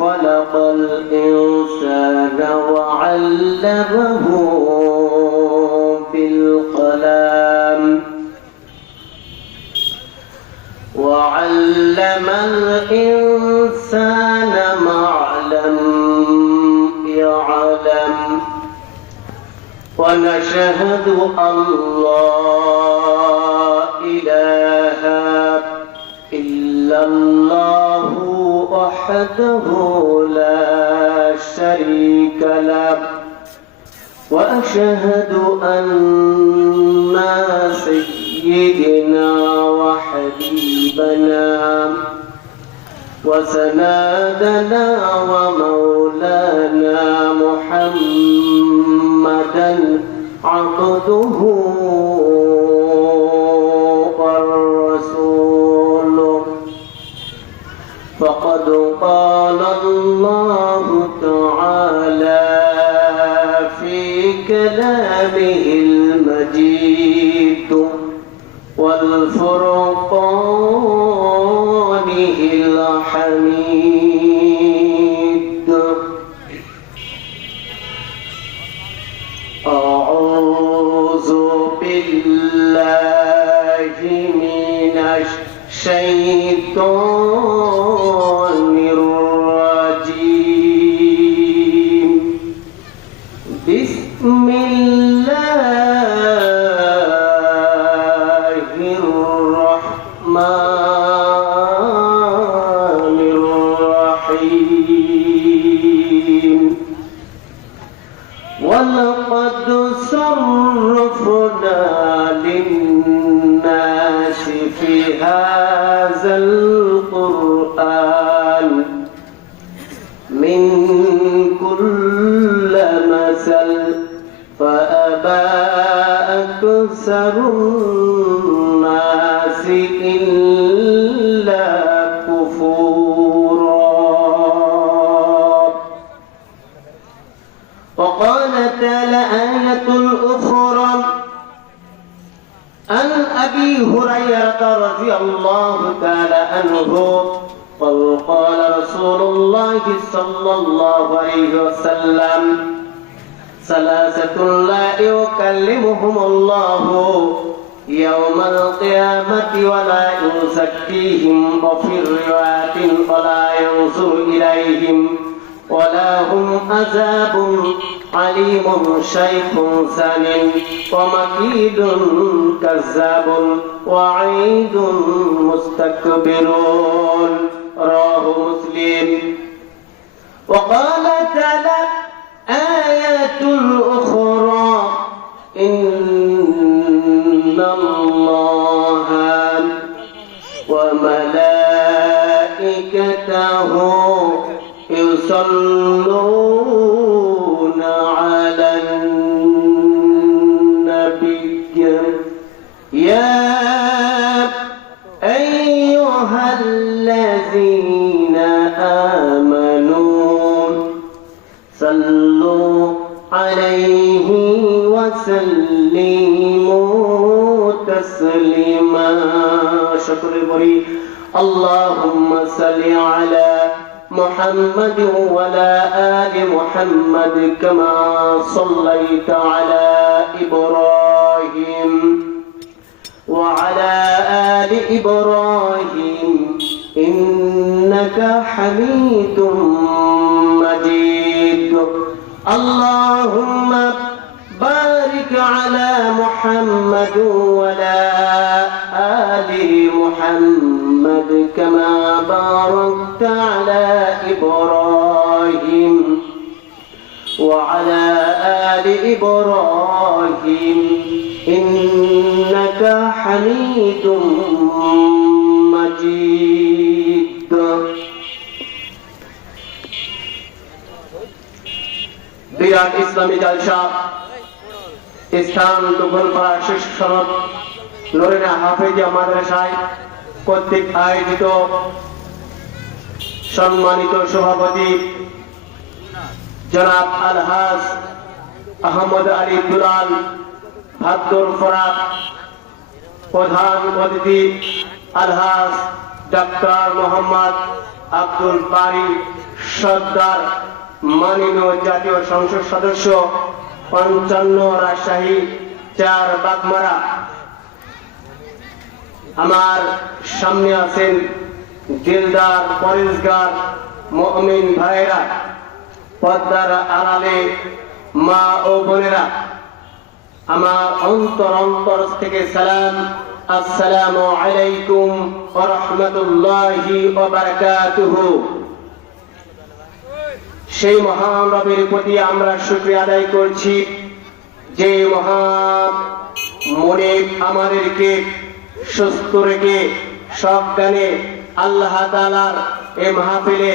خلق الإنسان وعلمه بالقلم وعلم الإنسان ما لم يعلم ونشهد أن لا إله إلا الله وحده لا شريك له وأشهد أن سيدنا وحبيبنا وسندنا ومولانا محمدا عبده ورسوله فقد قال الله تعالى في كلامه المجيد والفرقانه الحميد أعوذ بالله من الشيطان الرجيم بسم الله الرحمن الرحيم ولقد صرفنا للناس في هذا القرآن من كل مثل فأبى أكثر الناس إلا كفورا وقال تعالى آية أخرى عن أبي هريرة رضي الله تعالى عنه قال رسول الله صلى الله عليه وسلم ثلاثة لا يكلمهم الله يوم القيامة ولا يزكيهم وفي رواية ولا ينظر إليهم ولا هم عذاب عليم شيخ زان ومكيد كذاب وعيد مستكبرون رواه مسلم وقال تعالى آيات أخرى إن الله وملائكته يصلون على النبي يا أيها الذين آمنوا صلوا عليه وسلموا تسليما شكر بري اللهم صل على محمد وعلى آل محمد كما صليت على إبراهيم وعلى آل إبراهيم إنك حميد مجيد اللهم بارك على محمد وعلى آل محمد كما باركت على إبراهيم وعلى آل إبراهيم إنك حميد مجيد বিরাট ইসলামী জলসা স্থান দুপুরপাড়া শিশু সনদ নুরিনা হাফেজিয়া মাদ্রাসায় কর্তৃক আয়োজিত সম্মানিত সভাপতি জনাব আলহাজ আহমদ আলী দুলাল ভাদ্দুর ফরাত, প্রধান অতিথি আলহাজ ডক্টর মোহাম্মদ আব্দুল বারী সর্দার মাননীয় জাতীয় সংসদ সদস্য 55 রাজশাহী 4 বাগমারা। আমার সামনে আছেন দিলদার পরেশগার মুমিন ভাইরা, পর্দার আড়ালে মা ও বোনেরা, আমার অন্তর থেকে সালাম, আসসালামু আলাইকুম ওয়া রাহমাতুল্লাহি ওয়া বারাকাতুহু। সেই মহান রবের প্রতি আমরা শুকরিয়া আদায় করছি যে মহান মনে আমাদেরকে সুস্থ রেখে সজ্ঞানে আল্লাহ তাআলার এই মাহফিলে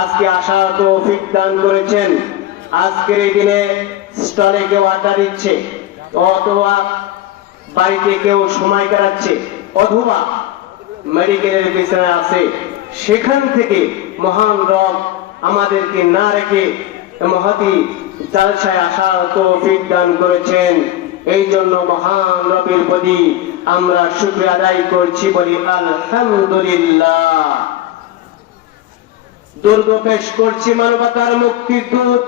আজকে আসার তৌফিক দান করেছেন। আজকের এই দিনে স্টলে কেউ আড্ডা দিচ্ছে, অথবা বাড়িতে কেউ সময় কাটাচ্ছে, অথবা মেডিকেলের বিছানায় আছে, সেখান থেকে মহান রব আমাদেরকে না রেখে মহতি জালসায় আসার তৌফিক দান করেছেন। এই জন্য মহান রবের প্রতি আমরা শুকরিয়া আদায় করছি, বলি আলহামদুলিল্লাহ। দুর্গ পেশ করছি মানবতার মুক্তির দূত,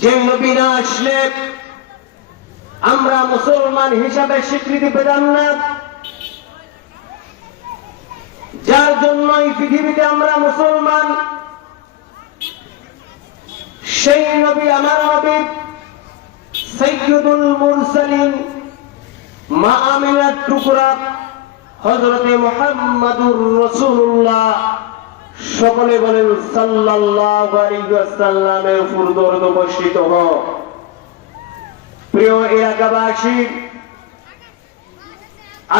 যে নবী না আসলে আমরা মুসলমান হিসাবে স্বীকৃতি পেতাম না, যার জন্য এই পৃথিবীতে আমরা মুসলমান। সেই নবী আমার নবী সাইয়্যিদুল মুরসালিন মা আমিনার টুকরা হযরতে মুহাম্মাদুর রাসূলুল্লাহ, সকলে বলেন সাল্লাল্লাহু আলাইহি ওয়াসাল্লামের উপর দরুদ বর্ষিত হোক। প্রিয় এলাকাবাসী,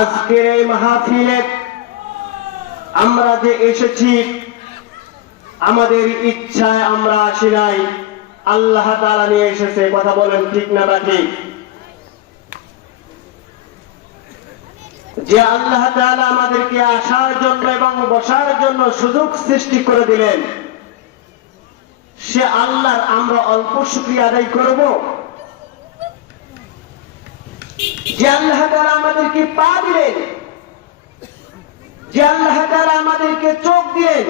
আজকের এই মাহফিলে আমরা যে এসেছি আমাদের ইচ্ছায় আমরা আসি নাই, আল্লাহ তাআলা নিয়ে এসেছে। কথা বলেন ঠিক না ঠিক? যে আল্লাহ তাআলা আমাদেরকে আসার জন্য এবং বসার জন্য সুযোগ সৃষ্টি করে দিলেন, সে আল্লাহর আমরা অল্প শুকরিয়া আদায় করব? যে আল্লাহ তাআলা আমাদেরকে পা দিলেন, যে আল্লাহ তাআলা আমাদেরকে চোখ দিলেন,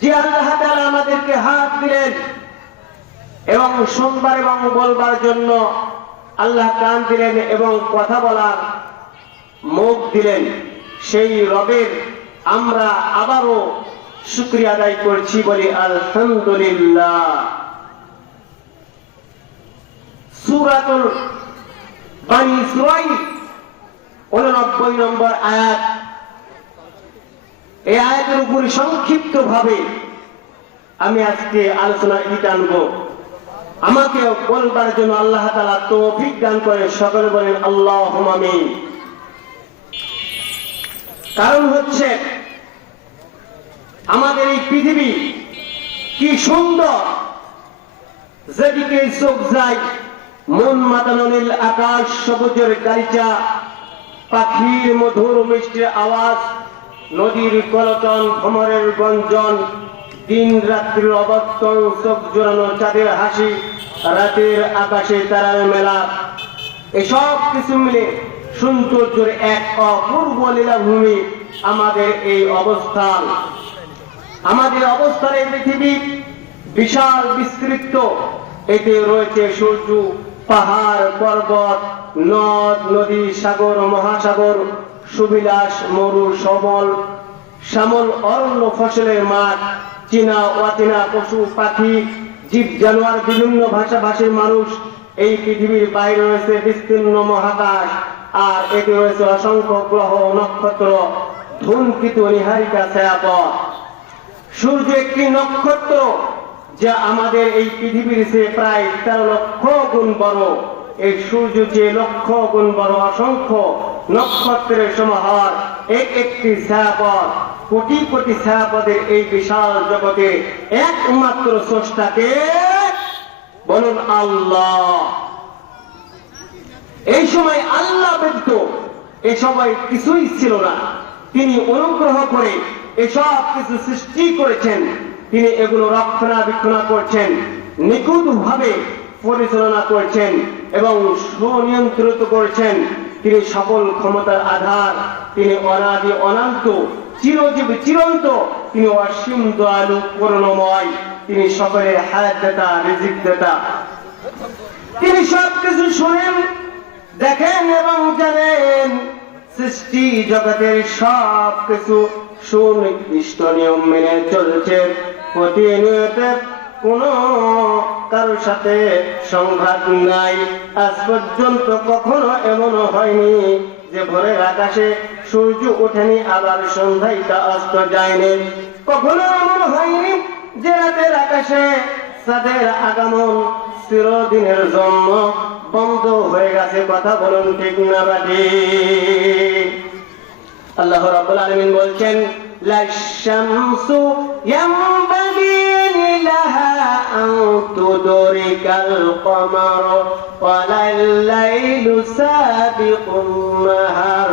যে আল্লাহ তাআলা আমাদেরকে হাত দিলেন এবং শুনবার এবং বলবার জন্য আল্লাহ কান দিলেন এবং কথা বলার মুখ দিলেন, সেই রবের আমরা আবারও শুকরিয়া আদায় করছি, বলি আলহামদুলিল্লাহ। সূরাতুল বানী ইসরাঈল 89 নম্বর আয়াত। এই আয়াতের উপর সংক্ষিপ্ত ভাবে আমি আজকে আলোচনা টানব। আমাকে বলবার জন্য আল্লাহ তাআলা তৌফিক দান করে, সকলে বলেন আল্লাহুম্মা আমিন। কারণ হচ্ছে আমাদের এই পৃথিবী কি সুন্দর, যেদিকে চোখ যায় মন মাতানো নীল আকাশ, সবুজের গালিচা, পাখির মধুর মিষ্টি আওয়াজ, নদীর কলতান, ভ্রমরের গঞ্জন, দিন রাত্রির অবর্তন, চোখ জোড়ানো চাঁদের হাসি, রাতের আকাশে তারার মেলা, এসব কিছু মিলে সৌন্দর্যের এক অপূর্ব লীলাভূমি আমাদের এই অবস্থান। আমাদের অবস্থান এই পৃথিবী বিশাল বিস্তৃত, এতে রয়েছে সূর্য, পাহাড়, পর্বত, নদ নদী, সাগর, মহাসাগর, সুবিলাস, মরু, শ্যামল অরণ্য, ফসলের মাঠ, চীনা অচেনা পশু পাখি, জীব জানোয়ার, বিভিন্ন ভাষাভাষীর মানুষ। এই পৃথিবীর বাইরে রয়েছে বিস্তীর্ণ মহাকাশ, আর এতে রয়েছে অসংখ্য গ্রহ, নক্ষত্র, ধূমকেতু, নীহারিকা, ছায়াপথ। সূর্য একটি নক্ষত্র, যা আমাদের এই পৃথিবীর চেয়ে প্রায় 13 লক্ষ গুণ বড়। এই সূর্য যে লক্ষ গুণ বড়, অসংখ্য নক্ষত্রের সমাহার, একটি ছায়াপথ। কোটি কোটি ছায়াপথের এই বিশাল জগতে একমাত্র স্রষ্টাকে বলুন আল্লাহ। এই সময় আল্লাহ ব্যতীত এ সময় কিছুই ছিল না। তিনি অনুগ্রহ করে এসব কিছু সৃষ্টি করেছেন, তিনি এগুলো রক্ষণাবেক্ষণ করছেন, নিখুঁতভাবে পরিচালনা করছেন এবং সুনিয়ন্ত্রিত করছেন। তিনি সকল ক্ষমতার আধার, তিনি অনাদি অনন্ত, চিরজীব, চিরন্ত, তিনি অসীম দয়ালু করুণাময়, তিনি সকলের হায়াত দাতা, রিজিক দাতা। তিনি সবকিছু শুনেন, দেখেন এবং জানেন। সৃষ্টি জগতের সবকিছু সুনির্দিষ্ট নিয়ম মেনে চলছে। প্রতিনিয়ত কোন কারোর সাথে সংঘাত নাই। আজ পর্যন্ত কখনো এমন হয়নি যে ভোরের আকাশে সূর্য ওঠেনি আবার সন্ধ্যায় তা অস্ত যায়নি। কখনো এমন হয়নি যে রাতের আকাশে চাঁদের আগমন চিরদিনের জন্য বন্ধ হয়ে গেছে। কথা বলুন ঠিক না ঠিক? আল্লাহ রাব্বুল আলামিন বলছেন, লাশ-শামসু ইয়ামবাগি লাহা আন তুদরিকাল কমার ওয়ালাল-লাইলু সাবিকুন নাহার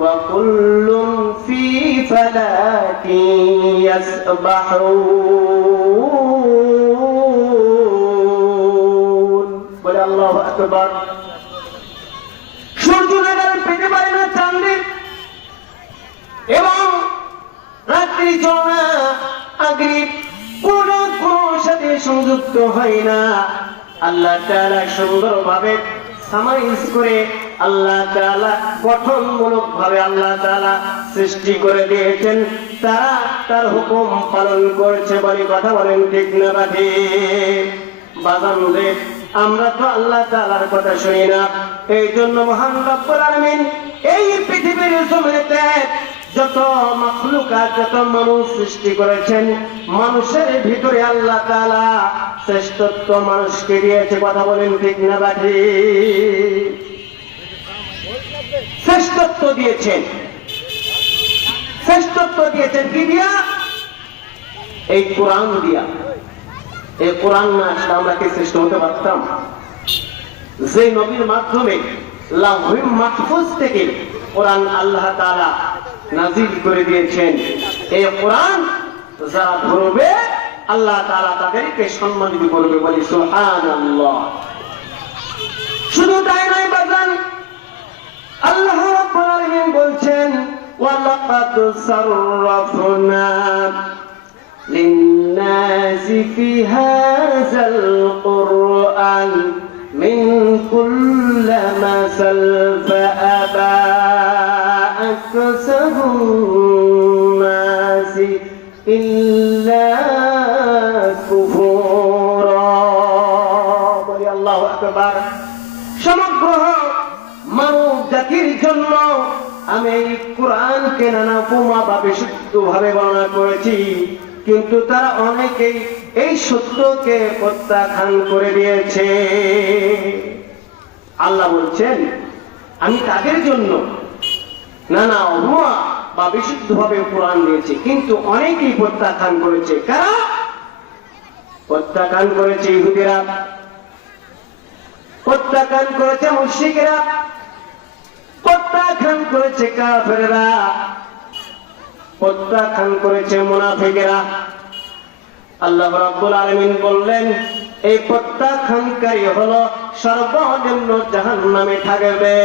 ওয়া কুল্লুন ফি ফালাকিন ইয়াসবাহুন। বলে আল্লাহু আকবার। সূর্য লাগার পেতে পারে না চাঁদে, এবং রাত্রি চলা আগে কোন সাথে সংযুক্ত হয় না। আল্লাহ তাআলা সুন্দরভাবে সামাইজ করে, আল্লাহ তাআলা গঠনমূলক ভাবে আল্লাহ তাআলা সৃষ্টি করে দিয়েছেন। তারা তার হুকুম পালন করছে। বলে কথা বলেন ঠিক না ঠিক? বাজানরে, আমরা তো আল্লাহ তাআলার কথা শুনি না। এই জন্য মহান রব্বুল আলামিন এই পৃথিবীর জমিতে যত মাখলুকাত, যত মানুষ সৃষ্টি করেছেন, মানুষের ভিতরে আল্লাহ তাআলা শ্রেষ্ঠত্ব মানুষকে দিয়েছে। কথা বলেন ঠিক না ঠিক? শ্রেষ্ঠত্ব দিয়েছেন। শ্রেষ্ঠত্ব দিয়েছেন কি দিয়া? এই কোরআন দিয়া। এই কোরআন না আসলে আমরা কি শ্রেষ্ঠ হতে পারতাম? যে নবীর মাধ্যমে লাউহে মাহফুজ থেকে কোরআন আল্লাহ তাআলা নাজিল করে দিয়েছেন, এই কোরআন যারা ধরবে আল্লাহ তাআলা তাদেরকে সম্মানিত করবে। বলি সুবহানাল্লাহ। শুধু তাই নয় বাজান, আল্লাহ রাব্বুল আলামিন বলছেন, ওয়ালাকাদ সাররাফনা লিন-নাসি ফি হাযাল কুরআন মিন কুল্লি মাসাল ফাআবা আকসারুন-নাসি ইল্লা কুফুরা। বলি আল্লাহু আকবার। সমগ্র মানব জাতির জন্য আমি এই কোরআনকে নানা উপমা বা বিশুদ্ধ ভাবে বর্ণনা করেছি, কিন্তু তারা অনেকেই এই সত্যকে প্রত্যাখ্যান করে দিয়েছে। আল্লাহ বলছেন, আমি তাদের জন্য নানা উপমা বা বিশুদ্ধ ভাবে কোরআন দিয়েছি, কিন্তু অনেকেই প্রত্যাখ্যান করেছে। কারা প্রত্যাখ্যান করেছে? ইহুদিরা, প্রত্যাখ্যান করেছে মুশরিকরা, প্রত্যাখ্যান করেছে কাফেররা, প্রত্যাখ্যান করেছে মুনাফিকেরা। আল্লাহ রাব্বুল আলামিন বললেন, এই প্রত্যাখ্যানকারী হলো সর্বনিম্ন জাহান্নামে থাকবে।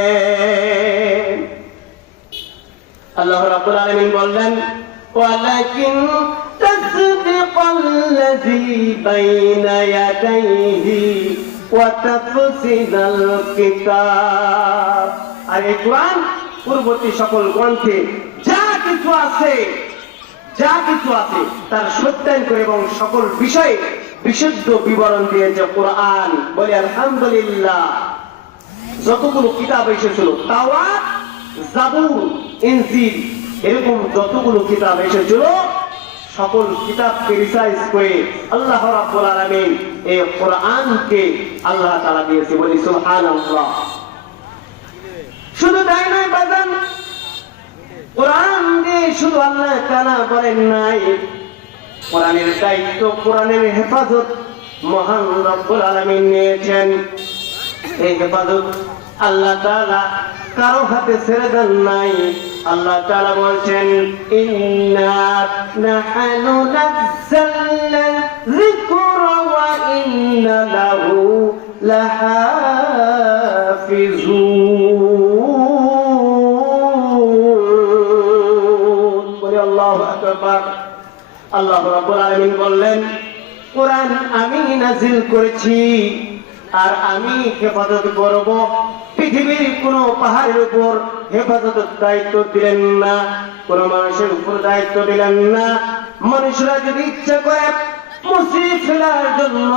আল্লাহ রাব্বুল আলামিন বললেন, ওয়ালাকিন তাসদিকাল্লাযী বাইনা ইয়াদাইহি ওয়া তাফসিলাল কিতাব। আর এই কোরআন পূর্ববর্তী সকল গ্রন্থে যা কিছু আছে তার সত্যায়ন করে এবং সকল বিষয়ে বিশুদ্ধ বিবরণ দিয়েছে কোরআন। বলি আলহামদুলিল্লাহ। যতগুলো কিতাব এসেছিল, তাওরাত, জাবুর, ইনজিল, এরকম যতগুলো কিতাব এসেছিল, সকল কিতাবকে রিসাইজ করে আল্লাহ রাব্বুল আলামিন এই কোরআনকে আল্লাহ তাআলা দিয়েছে। বলি সুবহানাল্লাহ। শুধু তাই নয় বাজান, কোরআন দিয়ে শুধু আল্লাহ তাআলা বলেন নাই, কোরআনের দায়িত্ব, কোরআনের হেফাজত মহান রব্বুল আলামিন নিয়েছেন। এই হেফাজত আল্লাহ তাআলা কারো হাতে ছেড়ে দেন নাই। আল্লাহ তাআলা বলছেন, ইন্না নাহনু নাযালনা যিকরা ওয়া ইন্না লাহু লাহাফিজুন। বলি আল্লাহু আকবার। আল্লাহ রাব্বুল আলামিন বললেন, কোরআন আমি নাজিল করেছি আর আমি হেফাজত করব। পৃথিবীর কোন পাহাড়ের উপর হেফাজতের দায়িত্ব দিলেন না, কোন মানুষের উপর দায়িত্ব দিলেন না। মানুষরা যদি ইচ্ছা করে মুছিয়ে ফেলার জন্য,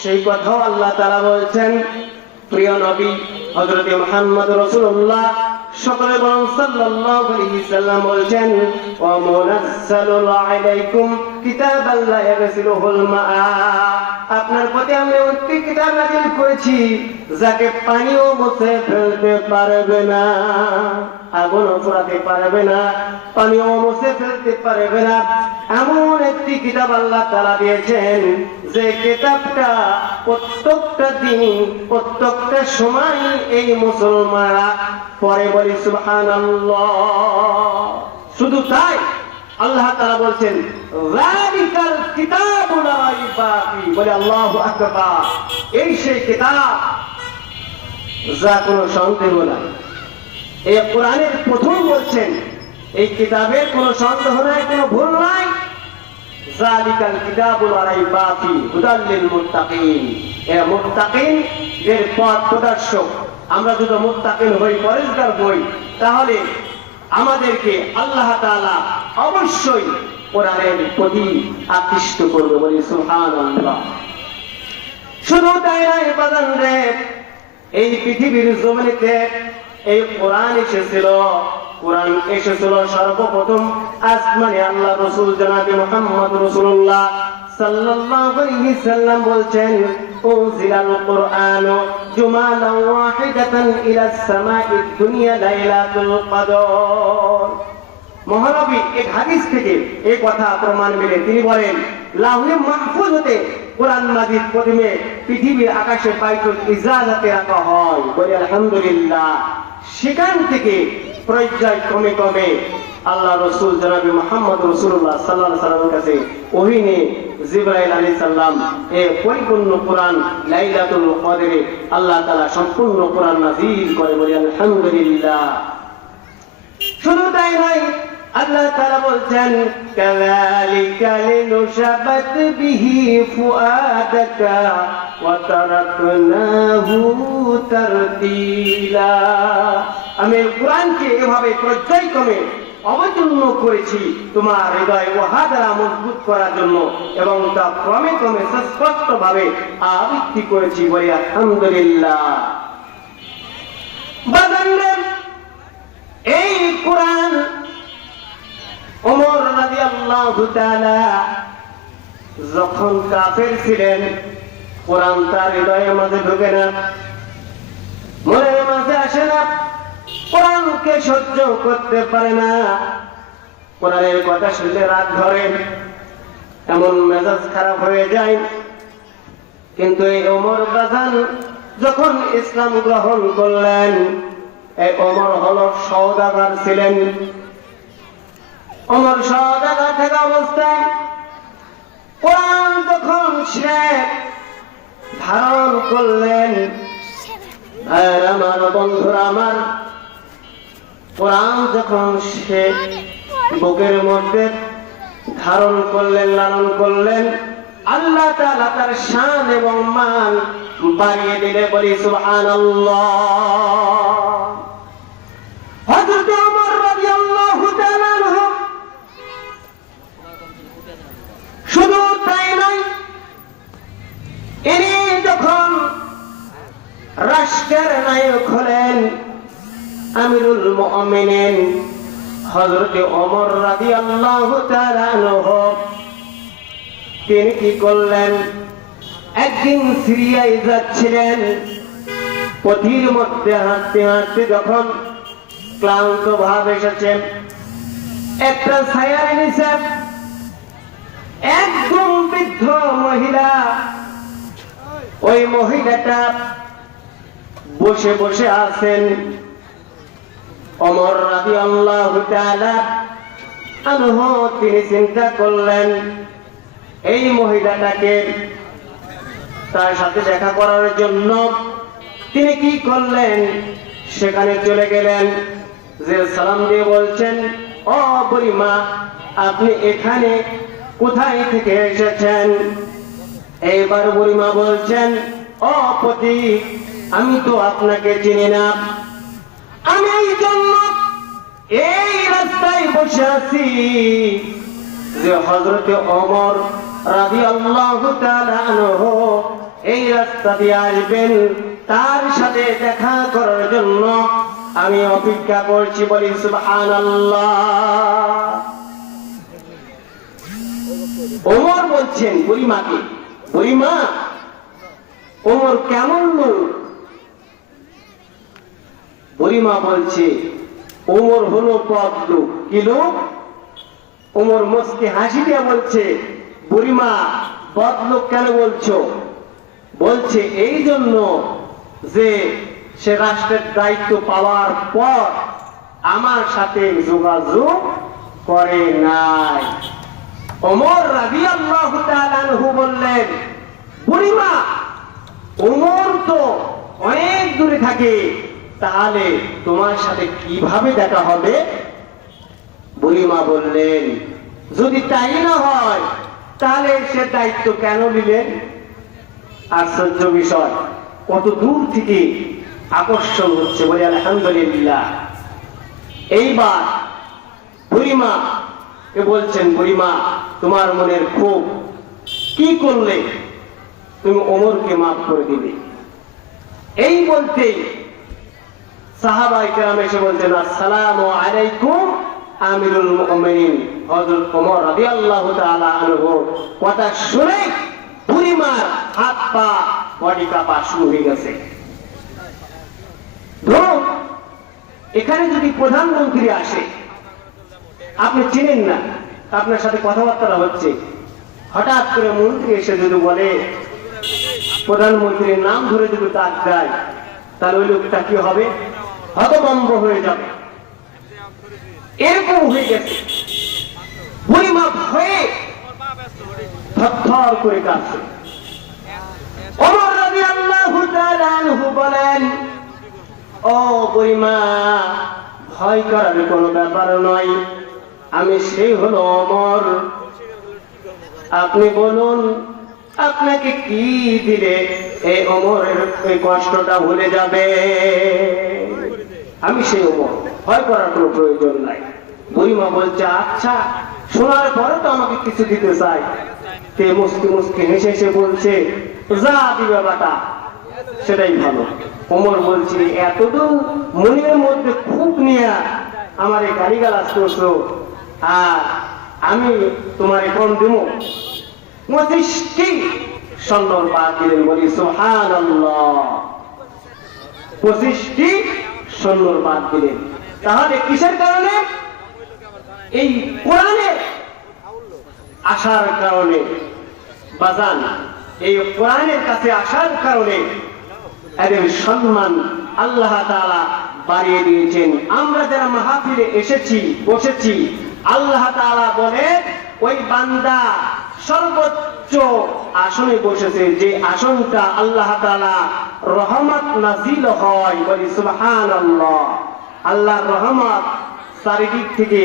সেই কথাও আল্লাহ তাআলা বলছেন। প্রিয় নবী হযরত মুহাম্মদ রাসূলুল্লাহ সকলে বলেন সাল্লাল্লাহু আলাইহি সাল্লাম বলছেন, ওয়া মুনাজ্জালুল আলাইকুম কিতাবাল লা ইয়াগসিলুহুল মাআ, আপনার প্রতি আমি একটি কিতাব নাযিল করেছি যাকে পানিও মুছে ফেলতে পারবে না, আগুনও পোড়াতে পারবে না, পানিও মুছে ফেলতে পারবে না। এমন একটি কিতাব আল্লাহ তাআলা দিয়েছেন যে কিতাবটা প্রত্যেকটা দিন প্রত্যেকটা সময় এই মুসলমানরা পরে বলি সুবহানাল্লাহ। শুধু তাই আল্লাহ তাআলা বলছেন, যালিকাল কিতাবু লা রাইবা ফিহি, বলে আল্লাহু আকবার। এই সেই কিতাব যা কোনো সন্দেহ নাই। এই কোরআনের প্রথম বলছেন এই কিতাবের কোনো সন্দেহ নাই, কোনো ভুল নাই। যালিকাল কিতাবু লা রাইবা ফিহি হুদাল লিল মুত্তাকিন, এ মুত্তাকিনদের পথ প্রদর্শক। আমরা যদি মুত্তাকিন হই, পরেজগার হই, তাহলে আমাদেরকে আল্লাহ তাআলা অবশ্যই কোরআনের প্রতি আকৃষ্ট করবে, বলি সুবহানাল্লাহ। শুধু তাই নয় বাজানরে, এই পৃথিবীর জমিনেতে এই কোরআন এসেছিল। কোরআন এসেছিল সর্বপ্রথম আসমানে। আল্লাহ রাসূল জনাবে মুহাম্মদ রাসূলুল্লাহ সাল্লাল্লাহু আলাইহি সাল্লাম বলছেন, উনজিলাল কুরআনু জুমালান ওয়াহিদাতান ইলাস সামাঈদ দুনিয়া লাইলাতুল কদর। মহানবী এক হাদিস থেকে এই কথা প্রমাণ মিলে তিনি বলেন, লাউহে মাহফুজ হতে কোরআন মাজিদ প্রথমে পৃথিবীর আকাশে বাইতুল ইজাজাতে রাখা হয়, বলি আলহামদুলিল্লাহ। সেখান থেকে পর্যায় ক্রমে ক্রমে আল্লাহ রাসূল জনাবে মুহাম্মদ রাসূলুল্লাহ সাল্লাল্লাহু আলাইহি সাল্লামের কাছে ওহী নিয়ে জিবরাইল আলাইহিস সালাম এই পরিপূর্ণ কোরআন লাইলাতুল কদরে আল্লাহ তাআলা সম্পূর্ণ কোরআন নাযিল করে, বলি আলহামদুলিল্লাহ। শুধু তাই নয়, আল্লাহ তাআলা বলছেন, কাযালিকা লিনুশাবাত বিহি ফুআদাকা ওয়া তারাকনাহু তারতিলা। আমি কোরআনকে এভাবে পর্যায়ক্রমে অবতীর্ণ করেছি তোমার হৃদয় ওহা দ্বারা মজবুত করার জন্য, এবং তা ক্রমে ক্রমে সুস্পষ্ট ভাবে আবৃত্তি করেছি, বলি আলহামদুলিল্লাহ। বাজানদের এই কোরআন ওমর রাদিয়াল্লাহু তাআলা যখন কাফের ছিলেন, কোরআন তার হৃদয়ের মাঝে ঢোকে না, মনের মাঝে আসে না, কোরআনকে সহ্য করতে পারে না। কোরআনের কথা শুনলে রাগ ধরে, এমন মেজাজ খারাপ হয়ে যায়। কিন্তু এই ওমর বাজান যখন ইসলাম গ্রহণ করলেন, এই ওমর হলো সওদাগর ছিলেন। ওমর সওদাগর থাকা অবস্থায় কোরআন যখন সে ধারণ করলেন, আমার বন্ধুরা আমার, কোরআন যখন সে বুকের মধ্যে ধারণ করলেন, লালন করলেন, আল্লাহ তাআলা তার শান এবং মান বাড়িয়ে দিলে, বলি সুবহানাল্লাহ। হযরত ওমর রাদিয়াল্লাহু তাআলা আনহু শুধু তাই নয়, ইনি যখন রাষ্ট্রের নায়ক হলেন, আমিরুল মুমিনিন হযরত ওমর রাদিয়াল্লাহু তাআলা আনহু, তিনি কি করলেন, একদিন সিরিয়ায় যাচ্ছিলেন, পথির মধ্যে হাঁটতে হাঁটতে যখন ক্লান্ত ভাব এসেছে, একটা ছায়ার নিচে একদম বৃদ্ধ মহিলা, ওই মহিলাটা বসে বসে আছেন। ওমর রাদিয়াল্লাহু তাআলা আনহু তিনি চিন্তা করলেন, এই মহিলাটাকে তার সাথে দেখা করার জন্য তিনি কি করলেন, সেখানে চলে গেলেন, যে সালাম দিয়ে বলছেন, ও বুড়িমা, আপনি এখানে কোথায় থেকে এসেছেন? এইবার বুড়িমা বলছেন, ও পতি, আমি তো আপনাকে চিনি না, আমি এই জন্য এই রাস্তায় বসে আছি যে হযরত ওমর রাদিয়াল্লাহু তাআলা আনহু এই রাস্তা দিয়ে আসবেন, তার সাথে দেখা করার জন্য আমি অপেক্ষা করছি। বলি সুবহানাল্লাহ। ওমর বলছেন বুড়িমাকে, বুড়িমা, ওমর কেমন লোক? বুড়িমা বলছে, ওমর হলো পথ লোক। কি লোক? ওমর মুস্কি হাসি দিয়ে বলছে, বুড়িমা, পথ লোক কেন বলছো? বলছে এই জন্য যে সে রাষ্ট্রের দায়িত্ব পাওয়ার পর আমার সাথে যোগাযোগ করে নাই। ওমর রাদিয়াল্লাহু তাআলা আনহু বললেন, বুড়িমা, ওমর তো অনেক দূরে থাকে, তাহলে তোমার সাথে কিভাবে দেখা হবে? বুড়িমা বললেন, যদি তাই না হয় তাহলে সে দায়িত্ব কেন নিলেন? আশ্চর্য বিষয়, কত দূর থেকে আকর্ষণ হচ্ছে। বলে আলহামদুলিল্লাহ। এইবার বুড়িমা বলছেন, বুড়িমা, তোমার মনের ক্ষোভ কি করলে তুমি ওমরকে মাফ করে দিবে? এই বলতেই সাহাবায়ে কেরাম এসে বলছেন, আসসালামু আলাইকুম আমিরুল মুমিনিন হযরত ওমর রাদিয়াল্লাহু তাআলা আনহু। কথা শুনে বুড়িমার হাত পা বডি কাঁপা শুরু হয়ে গেছে। ধরুন এখানে যদি প্রধানমন্ত্রী আসে, আপনি চিনেন না, আপনার সাথে কথাবার্তা হচ্ছে, হঠাৎ করে মন্ত্রী এসে যদি বলে, প্রধানমন্ত্রীর নাম ধরে যদি ডাক দেয়, তাহলে ওই লোকটা কি হবে? হতভম্ব হয়ে যাবে। এরকম হয়ে গেছে। বুড়িমা ভয়ে থরথর করে কাঁপছে। ওমর রাদিয়াল্লাহু তাআলা আনহু বলেন, ও বুড়িমা, ভয় করার কোনো ব্যাপার নয়, আমি সেই হলো ওমর। আপনি বলুন, আপনাকে কি দিলে এই ওমরের এই কষ্টটা ভুলে যাবে? আমি সেই ওমর, ভয় করার কোনো প্রয়োজন নাই। বুড়িমা বলছে, আচ্ছা, শোনার পরে তো আমাকে কিছু দিতে চাই। তে মুস্কি মুস্কি হেসে হেসে বলছে, যা দিবে বাটা, সেটাই ভালো। ওমর বলছে, এতদূর মনের মধ্যে খুব নিয়ে আমার এই গালিগালাজ করছো, আর আমি তোমার কম দিব? 25টি স্বর্ণর বাদ দিলেন। বলি সুবহানাল্লাহ। 25টি স্বর্ণর বাদ দিলেন। তাহলে কিসের কারণে? এই কোরআনে আসার কারণে। বাজান, এই কোরআনের কাছে আসার কারণে এদের সম্মান আল্লাহ তাআলা বাড়িয়ে দিয়েছেন। আমরা যারা মাহফিলে এসেছি, বসেছি, আল্লাহ তাআলা বলে, ওই বান্দা সর্বোচ্চ আসনে বসেছে, যে আসনটা আল্লাহ তাআলা রহমত নাযিল হয়। বলি সুবহানাল্লাহ। আল্লাহর রহমত চারিদিক থেকে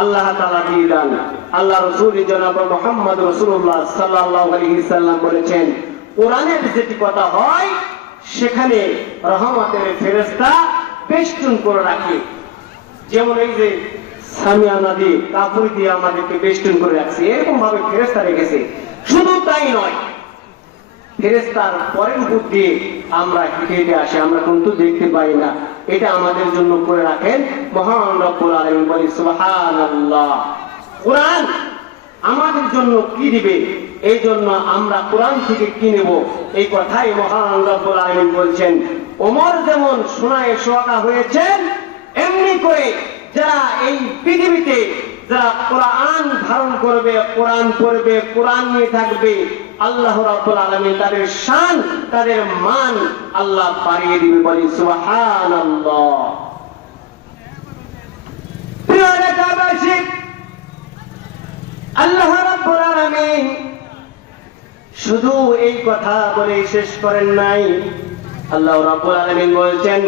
আল্লাহ তাআলা দিয়ে দেন। আল্লাহ রাসূল জনাব মুহাম্মদ রাসূলুল্লাহ সাল্লাল্লাহু আলাইহি সাল্লাম বলেছেন, কোরআনের যেটি কথা হয় সেখানে রহমতের ফেরেশতা বেষ্টন করে রাখে। যেমন এই যে সামিয়ানা দিয়ে, কাপড় দিয়ে আমাদেরকে বেষ্টন করে রাখছে, এরকম ভাবে ফেরেশতা রেখেছে। শুধু তাই নয়, ফেরেশতার পরের উপর দিয়ে আমরা হেঁটে হেঁটে আসি, আমরা কিন্তু দেখতে পাই না। এটা আমাদের জন্য করে রাখেন মহান রব্বুল আলামিন। বলি সুবহানাল্লাহ। কোরআন আমাদের জন্য কি দিবে, এই জন্য আমরা কোরআন থেকে কি নেব, এই কথাই মহান রব্বুল আলামিন বলছেন। ওমর যেমন সোনায় সোহাগা হয়েছেন, এমনি করে যারা এই পৃথিবীতে যারা কোরআন ধারণ করবে, কোরআন পড়বে, কোরআন নিয়ে থাকবে, আল্লাহ রাব্বুল আলামিন তাদের শান, তাদের মান আল্লাহ বাড়িয়ে দিবে। বলি সুবহানাল্লাহ। প্রিয় এলাকাবাসী, আল্লাহ রাব্বুল আলামিন শুধু এই কথা বলে শেষ করেন নাই। আল্লাহ রাব্বুল আলামিন বলছেন,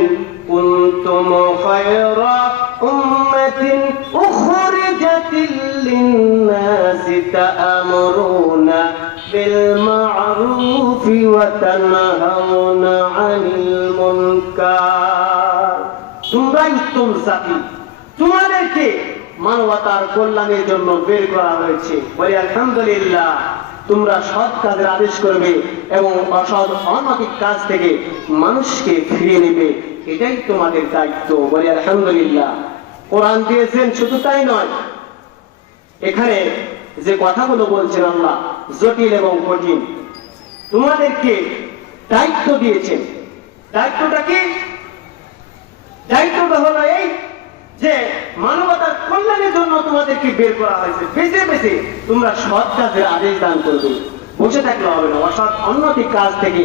কুনতুম খায়রা উম্মাতিন উখরিজাতিল লিন-নাসি তা'মুরুনা বিল মা'রুফি ওয়া তানহাউনা আনিল মুনকার। তোমরাই উত্তম জাতি, তোমাদেরকে মানবতার কল্যাণের জন্য বের করা হয়েছে। বলি আলহামদুলিল্লাহ। তোমরা সৎ কাজের আদেশ করবে এবং অসৎ অনৈতিক কাজ থেকে মানুষকে ফিরিয়ে নেবে, এটাই তোমাদের দায়িত্ব। বলি আলহামদুলিল্লাহ। কোরআন দিয়েছেন, শুধু তাই নয়, এখানে যে কথাগুলো বলছেন আল্লাহ জটিল এবং কঠিন। তোমাদেরকে দায়িত্ব দিয়েছেন। দায়িত্বটা কি? দায়িত্বটা হলো এই যে মানবতার কল্যাণের জন্য তোমাদেরকে বের করা হয়েছে। বেছে বেছে তোমরা সৎ কাজের আদেশ দান করবে, বসে থাকলে হবে না। অসৎ অনৈতিক কাজ থেকে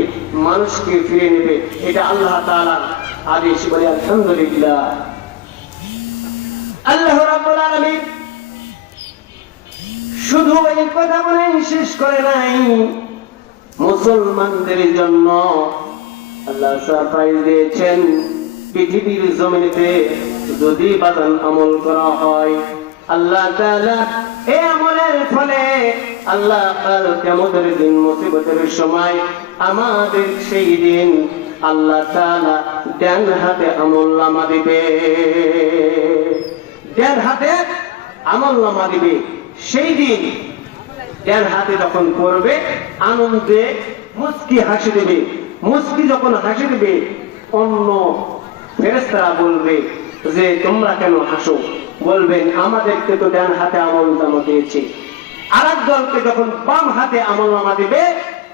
মানুষকে ফিরে নেবে, এটা আল্লাহ তাআলার আদেশ। বলে আলহামদুলিল্লাহ। আল্লাহ রাব্বুল আলামিন শুধু এই কথা বলে শেষ করে নাই, মুসলমানদের জন্য আল্লাহ সাফাই দিয়েছেন। পৃথিবীর জমিনেতে যদি বাদান আমল করা হয়, আল্লাহ তাআলা এই আমলের ফলে আল্লাহ কাল কিয়ামতের দিন, মুসিবতের সময়, আমাদের সেই দিন আল্লাহ তাআলা ডান হাতে আমলনামা দিবে। ডান হাতে আমলনামা দিবে। সেই দিন ডান হাতে যখন পড়বে, আনন্দে মুস্কি হাসি দেবে। মুস্কি যখন হাসি দেবে, অন্য ফেরেশতারা বলবে যে তোমরা কেন হাসো? বলবেন আমাদেরকে তো ডান হাতে আমলনামা দিয়েছে। আরেক দলকে যখন বাম হাতে আমলনামা দিবে,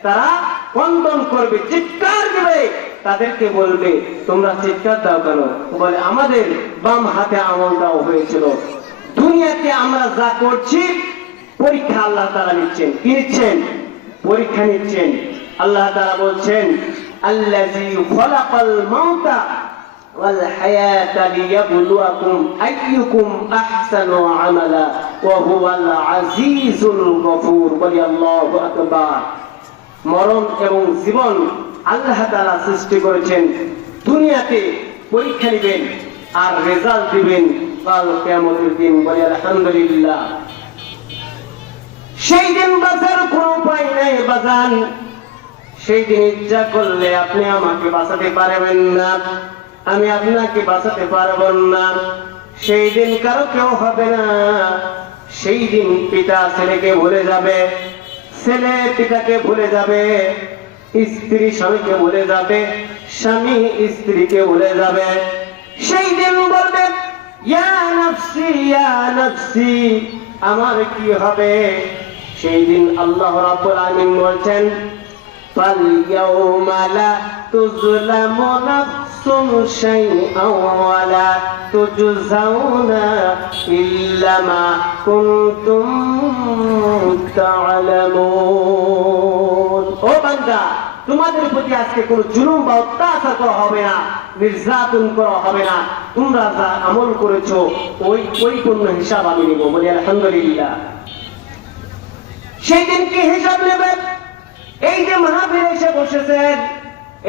তারা ক্রন্দন করবে, চিৎকার দেবে। তাদেরকে বলবে তোমরা চিৎকার দাও কেন? বলে আমাদের বাম হাতে আমল দেওয়া হয়েছিল। দুনিয়াতে আমরা যা করছি, পরীক্ষা আল্লাহ তাআলা নিচ্ছেন। কি নিচ্ছেন? পরীক্ষা নিচ্ছেন। আল্লাহ তাআলা বলছেন, আল্লাযী খালাকাল মাউতা ওয়াল হায়াতা লিয়াবলুয়াকুম আইয়ুকুম আহসানু আমালা ওয়া হুয়াল আজিজুল গফুর। বলি আল্লাহু আকবার। মরণ এবং জীবন আল্লাহ তাআলা সৃষ্টি করেছেন দুনিয়াতে পরীক্ষা নেবেন আর রেজাল্ট দিবেন কাল কিয়ামতের দিন। বলি আলহামদুলিল্লাহ। সেই দিন বাঁচার কোনো উপায় নেই বাজান। সেই দিন ইচ্ছা করলে আপনি আমাকে বাঁচাতে পারবেন না, আমি আপনাকে বাঁচাতে পারব না। সেই দিন কারো কেউ হবে না। সেই দিন পিতা ছেলেকে ভুলে যাবে, ছেলে পিতাকে ভুলে যাবে, স্ত্রী স্বামীকে ভুলে যাবে, স্বামী স্ত্রীকে ভুলে যাবে। সেই দিন বলবে ইয়া নাফসি ইয়া নাফসি, আমার কি হবে? সেই দিন আল্লাহ রাব্বুল আলামিন বলছেন, ফাল ইয়াউমা লা তুযলামু নাফসুন শাইআন ওয়া লা তুজজাউনা ইল্লা মা কুনতুম তা'লামুন। ও বান্দা, তোমাদের প্রতি আজকে কোনো জুলুম বা অত্যাচার করা হবে না, নির্যাতন করা হবে না। তোমরা যা আমল করেছো ওই পরিপূর্ণ হিসাব আমি নিব। বলি আলহামদুলিল্লাহ। সেই দিন কি হিসাব নেবেন? এই যে মাহফিলে এসে বসেছেন,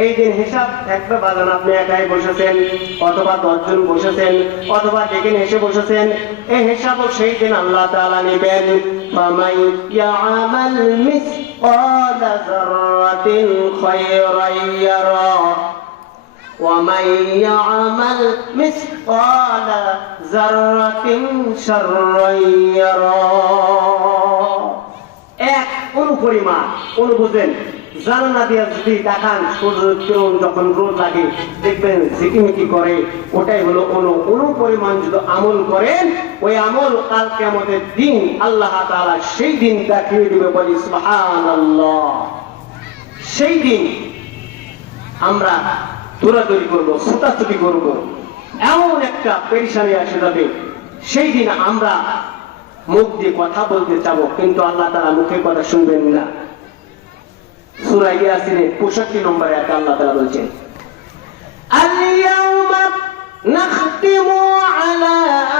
এই দিন হিসাব থাকবে বাজান। আপনি একাই বসেছেন, অথবা 10 জন বসেছেন, অথবা ডেকে এসে বসেছেন, এই হিসাবও সেই দিন আল্লাহ তাআলা নেবেন। ফামাই ইয়ামাল মিসকালা যাররাতিন খায়রান ইয়ারা ওয়া মান ইয়ামাল মিসকালা যাররাতিন শাররান ইয়ারা। এক অনুপরিমাণ, বুঝেন, জানালা দিয়ে যদি দেখান সূর্য যখন রোদ লাগে দেখবেন ঝিকিমিকি করে, ওটাই হলো অনুপরিমাণ যদি আমল করেন, ওই আমল কাল কিয়ামতের দিন আল্লাহ তাআলা সেই দিন দেখিয়ে দিবে। বলি সুবহানাল্লাহ। সেই দিন আমরা দৌড়াদৌড়ি করবো, ছুটাছুটি করবো, এমন একটা পেরেশানি আসে যাবে। সেই দিন আমরা মুখ দিয়ে কথা বলতে চাবো, কিন্তু আল্লাহ তাআলা মুখের কথা শুনবেন না। সূরা ইয়াসিনের 65 নম্বরে আয়াতে আল্লাহ তাআলা বলছেন, আল-ইয়াওমা নাখতিমু আলা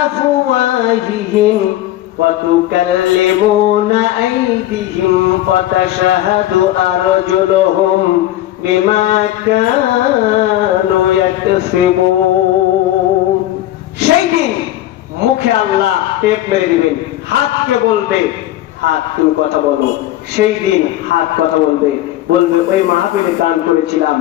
আফওয়াহিহিম ওয়া তুকাল্লিমুনা আইদিহিম ওয়া তাশহাদু আরজুলুহুম বিমা কানু ইয়াকসিবুন। সেই দিন মুখে আল্লাহ টেপ মেরে দিবেন, হাতকে বলবে হাত তুমি কথা বলো। সেই দিন হাত কথা বলবে, বলবে ওই মাহফিলে দান করেছিলাম,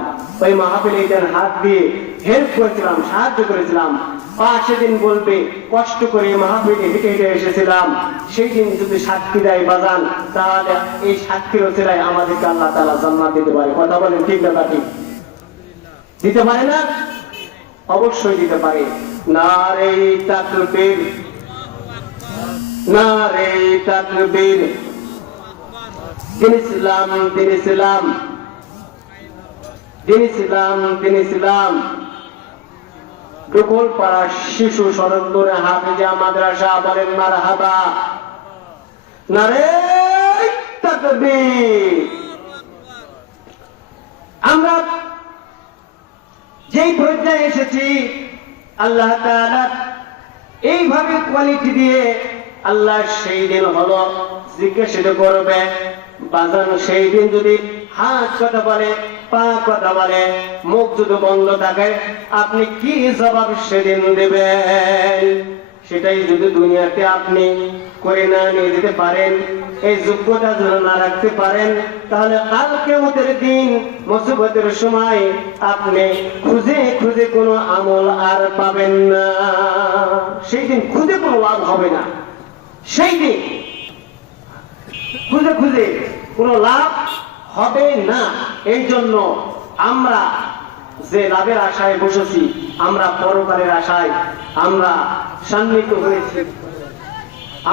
ওই মাহফিলে হাত দিয়ে হেল্প করেছিলাম, সাহায্য করেছিলাম। পা সেদিন বলবে কষ্ট করে মাহফিলে হেঁটে হেঁটে এসেছিলাম। সেই দিন যদি সাক্ষী দেয় বাজান, তাহলে এই সাক্ষীর ওসিলায় আমাদেরকে আল্লাহ তাআলা জান্নাত দিতে পারে। কথা বলেন ঠিক না ঠিক? দিতে পারে না? অবশ্যই দিতে পারে। নারে তাকবীর, নারে তাকবীর। দিন ইসলাম, দিন ইসলাম, দিন ইসলাম, দিন ইসলাম। গোকুলপাড়া শিশু সরন্দরে হাফিজা মাদ্রাসা বলেন মারহাবা। নারে তাকবীর। আমরা যেই পর্যায়ে এসেছি, আল্লাহ তাআলা এইভাবে কোয়ালিটি দিয়ে আল্লাহ সেই দিন হলো জিজ্ঞাসা করবে বাজান। সেই দিন যদি হাত কথা বলে, পা কথা বলে, মুখ যদি বন্ধ থাকে, আপনি কি জবাব সেদিন দেবেন? সেটাই যদি দুনিয়াতে আপনি করে না নিয়ে যেতে পারেন, এই যোগ্যতা যদি না রাখতে পারেন, তাহলে কাল কিয়ামতের দিন মুসিবতের সময় আপনি খুঁজে খুঁজে কোনো আমল আর পাবেন না। সেই দিন খুঁজে কোনো লাভ হবে না। সেই দিন খুঁজে খুঁজে কোনো লাভ হবে না। এই জন্য আমরা যে লাভের আশায় বসেছি, আমরা পরকালের আশায় আমরা সান্নিধ্য হয়েছি,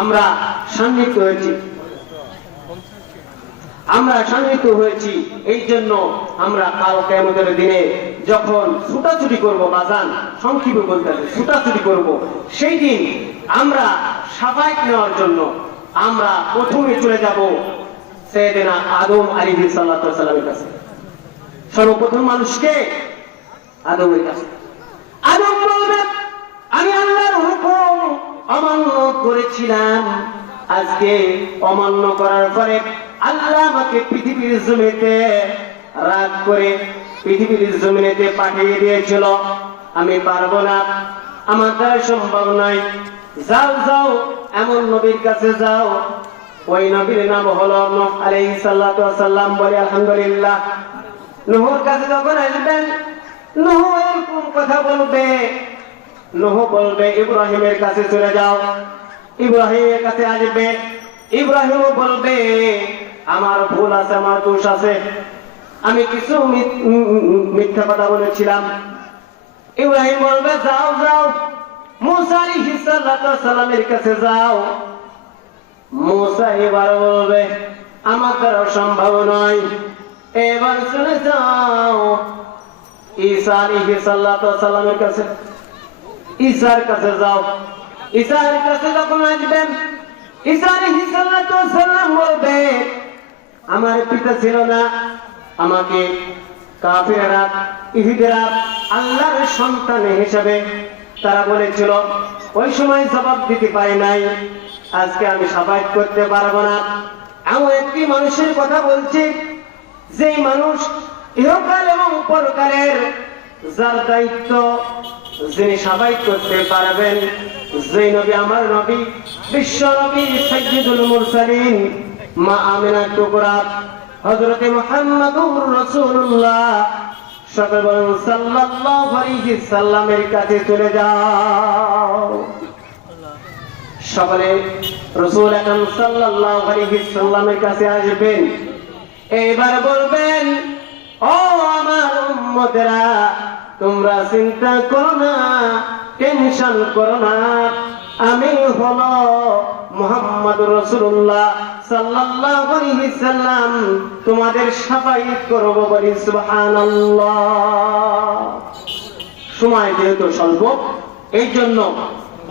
আমরা সান্নিধ্য হয়েছি, আমরা সান্নিধ্য হয়েছি। এই জন্য আমরা কাল কিয়ামতের দিনে যখন ছুটাছুটি করবো বাজান, সংক্ষেপে বলতে হবে, ছুটাছুটি করবো, সেই দিন আমরা সাফায়াত নেওয়ার জন্য আমরা প্রথমে চলে যাব সাইয়েদনা আদম আলাইহিস সালাতু ওয়াস সালামের কাছে। সর্বপ্রথম মানুষকে আদমের কাছে। আদম বলবে আমি আল্লাহর হুকুম অমান্য করেছিলাম, আজকে অমান্য করার পরে আল্লাহ আমাকে পৃথিবীর জমিতে রাগ করে পৃথিবীর জমিনেতে পাঠিয়ে দিয়েছিল। আমি পারবো না, আমার দ্বারা সম্ভব নয়। যাও যাও এমন নবীর কাছে যাও। ওই নবীর নাম হলো নূহ আলাইহিস সালাতু ওয়াস সালাম। বলে আলহামদুলিল্লাহ। নূহর কাছে যখন আসবেন, নূহ এরকম কথা বলবে। নূহ বলবে ইব্রাহিমের কাছে চলে যাও। ইব্রাহিমের কাছে আসবে, ইব্রাহিমও বলবে আমার ভুল আছে, আমার দোষ আছে, আমি কিছু মিথ্যা কথা বলেছিলাম। ইব্রাহিম বলবে যাও যাও মূসা আলাইহিস সালাতু ওয়াস সালামের কাছে যাও। মূসা এবার বলবে আমার দ্বারা সম্ভব নয়। এবার চলে যাও ঈসা আলাইহিস সালাতু ওয়াস সালামের কাছে। ঈসার কাছে যাও। ঈসার কাছে যখন আসবেন, ঈসা আলাইহিস সালাতু ওয়াস সালাম বলবে আমার পিতা ছিল না, আমাকে কাফেররা ইহুদিরা আল্লাহর সন্তান হিসেবে তারা বলেছিল। ওই সময় জবাব দিতে পারি নাই, আজকে আমি সাফায়াত করতে পারবো না। এমন একটি মানুষের কথা বলছি, যেই মানুষ ইহকাল এবং পরকালের যার দায়িত্ব, যিনি সাফায়াত করতে পারবেন, যেই নবী আমার নবী, বিশ্ব নবী সাইয়্যিদুল মুরসালিন, মা আমিনার টুকরা হযরতে মুহাম্মদুর রাসূলুল্লাহ সাল্লাল্লাহু আলাইহি সাল্লামের কাছে চলে যাও। সকলে রাসূল আকরাম সাল্লাল্লাহু আলাইহি সাল্লামের কাছে আসবেন। এইবার বলবেন ও আমার উম্মতেরা, তোমরা চিন্তা করো না, টেনশন করো না, আমি হলো মুহাম্মদুর রাসূলুল্লাহ সাল্লাল্লাহু আলাইহি সাল্লাম, তোমাদের সাফায়াত করব। বলি সুবহানাল্লাহ। সময় যেহেতু স্বল্প, এই জন্য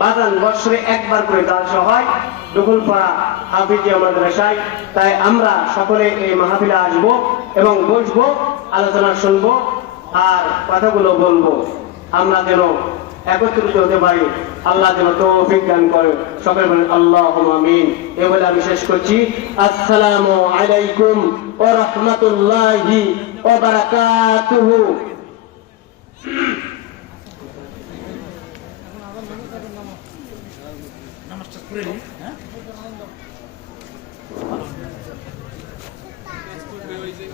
বাজান বছরে একবার করে জালসা হয় গোকুলপাড়া হাফিজিয়া মাদ্রাসায়। তাই আমরা সকলে এই মাহফিলে আসবো এবং বসবো, আলোচনা শুনবো আর কথাগুলো বলবো। আমরা যেন একত্রিত হতে পারি, আল্লাহ যেন তৌফিক দান করে। সকলে বলেন আল্লাহুম্মা আমিন। এই বলে আমি শেষ করছি। আসসালামু আলাইকুম ওয়া রাহমাতুল্লাহি ওয়া বারাকাতুহু। নামাজটা করে নিই। হ্যাঁ